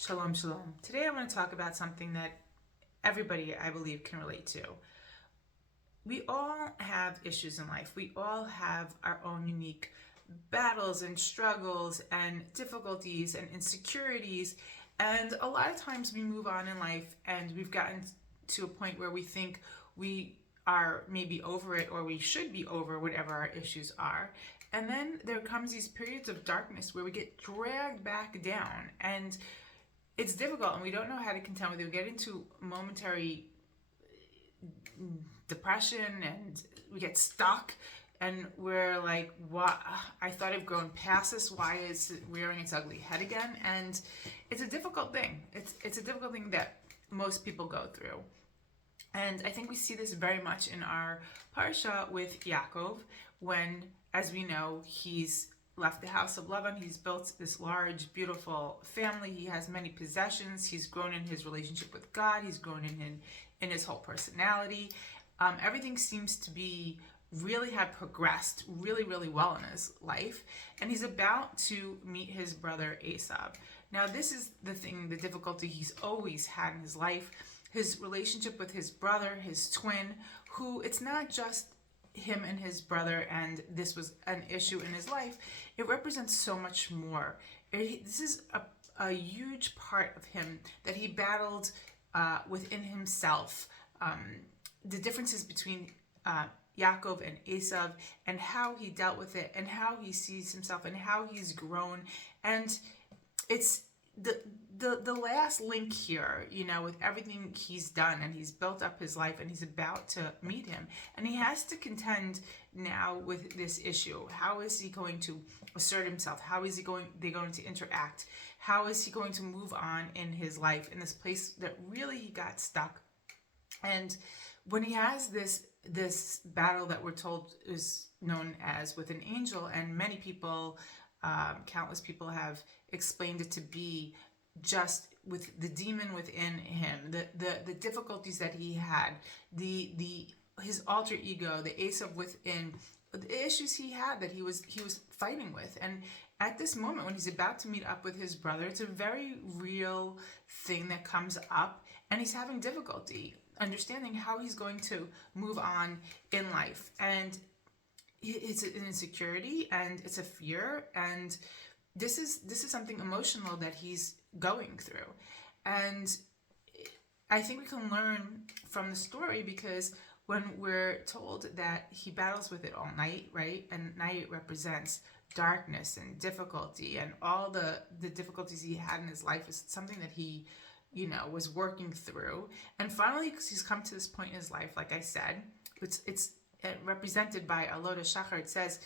Shalom, shalom. Today I want to talk about something that everybody, I believe, can relate to. We all have issues in life. We all have our own unique battles and struggles and difficulties and insecurities. And a lot of times we move on in life and we've gotten to a point where we think we are maybe over it or we should be over whatever our issues are. And then there comes these periods of darkness where we get dragged back down, and it's difficult and we don't know how to contend with it. We get into momentary depression and we get stuck and we're like, what? I thought I've grown past this. Why is it rearing its ugly head again? And it's a difficult thing. It's a difficult thing that most people go through. And I think we see this very much in our Parsha with Yaakov when, as we know, he's left the house of Lavan. He's built this large, beautiful family. He has many possessions. He's grown in his relationship with God. He's grown in his whole personality. Everything seems to be really have progressed really, really well in his life. And he's about to meet his brother Esav. Now, this is the thing, the difficulty he's always had in his life. His relationship with his brother, his twin, who it's not just him and his brother and this was an issue in his life. It represents so much more. This is a huge part of him that he battled within himself. The differences between Yaakov and Esav and how he dealt with it and how he sees himself and how he's grown. And it's the last link here, with everything he's done, and he's built up his life and he's about to meet him. And he has to contend now with this issue. How is he going to assert himself? How is they going to interact? How is he going to move on in his life in this place that really he got stuck? And when he has this battle that we're told is known as with an angel, and many people, countless people have explained it to be just with the demon within him, the difficulties that he had, his alter ego, the Esav within, the issues he had that he was fighting with. And at this moment when he's about to meet up with his brother, it's a very real thing that comes up, and he's having difficulty understanding how he's going to move on in life. And it's an insecurity and it's a fear, and this is something emotional that he's going through. And I think we can learn from the story, because when we're told that he battles with it all night, right? And night represents darkness and difficulty, and all the difficulties he had in his life is something that he was working through. And finally, because he's come to this point in his life, like I said, it's represented by Alot Shachar. It says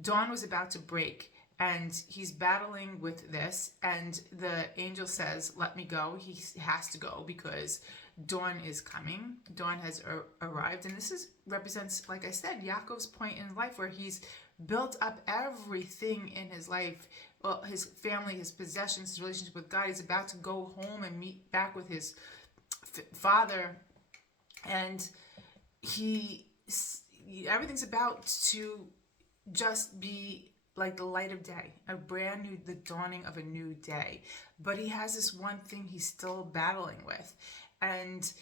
dawn was about to break, and he's battling with this, and the angel says, let me go. He has to go because dawn is coming. Dawn has arrived. And this represents, like I said, Yaakov's point in life where he's built up everything in his life. Well, his family, his possessions, his relationship with God. He's about to go home and meet back with his father. And everything's about to just be like the light of day, the dawning of a new day. But he has this one thing he's still battling with, and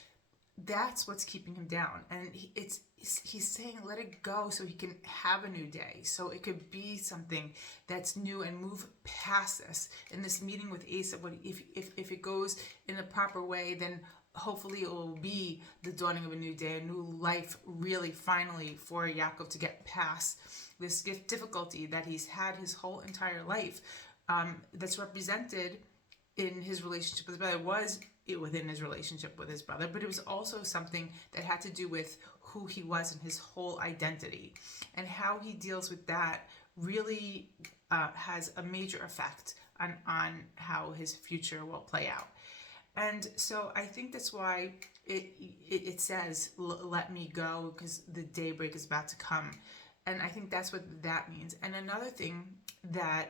that's what's keeping him down. And he's saying, let it go so he can have a new day, so it could be something that's new and move past this. In this meeting with Esav, if it goes in the proper way, then hopefully it will be the dawning of a new day, a new life, really, finally, for Yaakov to get past this difficulty that he's had his whole entire life, that's represented in his relationship with his brother. Was it within his relationship with his brother, but it was also something that had to do with who he was and his whole identity. And how he deals with that really has a major effect on how his future will play out. And so I think that's why it says, let me go, because the daybreak is about to come. And I think that's what that means. And another thing that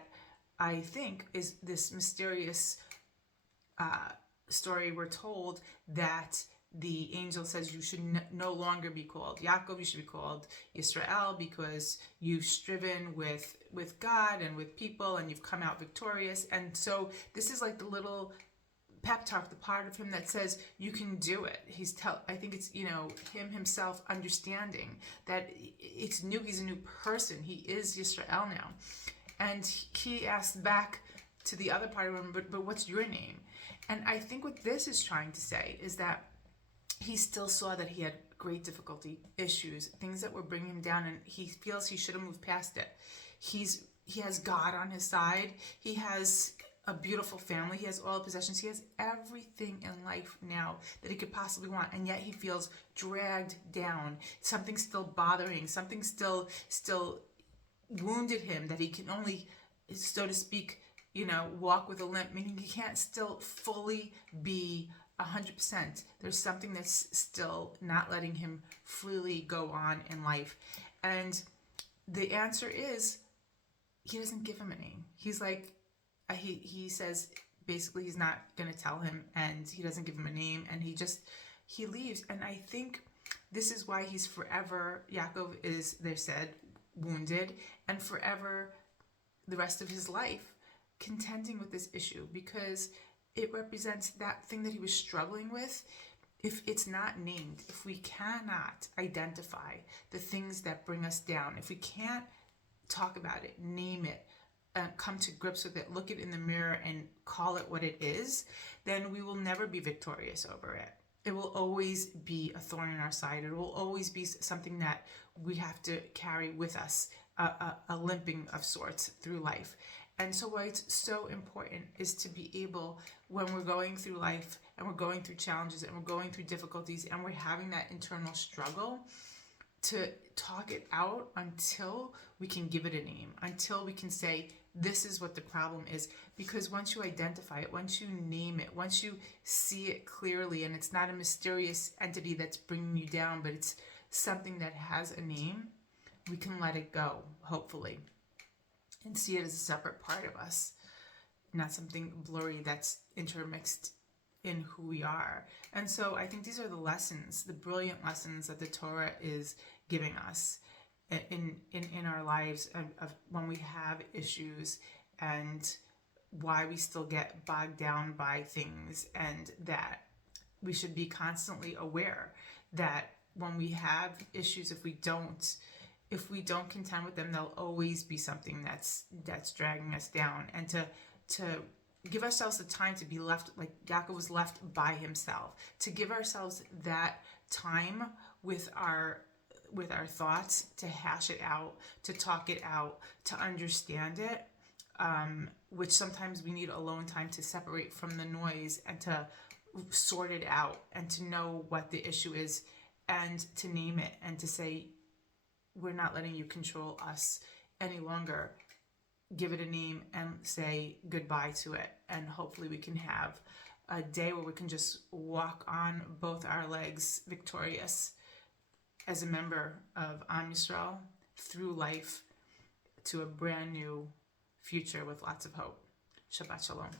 I think is this mysterious story we're told, that the angel says you should no longer be called Yaakov, you should be called Yisrael, because you've striven with with God and with people, and you've come out victorious. And so this is like the little pep talk, the part of him that says you can do it. I think it's, him himself understanding that it's new. He's a new person. He is Yisrael now. And he asks back to the other part of him, but what's your name? And I think what this is trying to say is that he still saw that he had great difficulty, issues, things that were bringing him down, and he feels he should have moved past it. He has God on his side. He has a beautiful family. He has all the possessions. He has everything in life now that he could possibly want, and yet he feels dragged down. Something's still bothering. Something still wounded him that he can only, so to speak, walk with a limp, meaning he can't still fully be 100%. There's something that's still not letting him freely go on in life. And the answer is, he doesn't give him a name. He's like, he says basically he's not going to tell him, and he doesn't give him a name, and he leaves. And I think this is why he's forever, Yaakov is, they said, wounded, and forever the rest of his life contending with this issue, because it represents that thing that he was struggling with. If it's not named, if we cannot identify the things that bring us down, if we can't talk about it, name it, come to grips with it, look it in the mirror and call it what it is, then we will never be victorious over it. It will always be a thorn in our side. It will always be something that we have to carry with us, a limping of sorts through life. And so why it's so important is to be able, when we're going through life and we're going through challenges and we're going through difficulties and we're having that internal struggle, to talk it out until we can give it a name, until we can say, this is what the problem is. Because once you identify it, once you name it, once you see it clearly, and it's not a mysterious entity that's bringing you down, but it's something that has a name, we can let it go, hopefully, and see it as a separate part of us, not something blurry that's intermixed in who we are. And so I think these are the lessons, the brilliant lessons that the Torah is giving us in our lives of when we have issues, and why we still get bogged down by things, and that we should be constantly aware that when we have issues, if we don't contend with them, there'll always be something that's dragging us down. And to give ourselves the time to be left, like Yaakov was left by himself, to give ourselves that time with our thoughts, to hash it out, to talk it out, to understand it, which sometimes we need alone time to separate from the noise and to sort it out, and to know what the issue is, and to name it, and to say, we're not letting you control us any longer. Give it a name and say goodbye to it. And hopefully we can have a day where we can just walk on both our legs victorious as a member of Am Yisrael through life to a brand new future with lots of hope. Shabbat Shalom.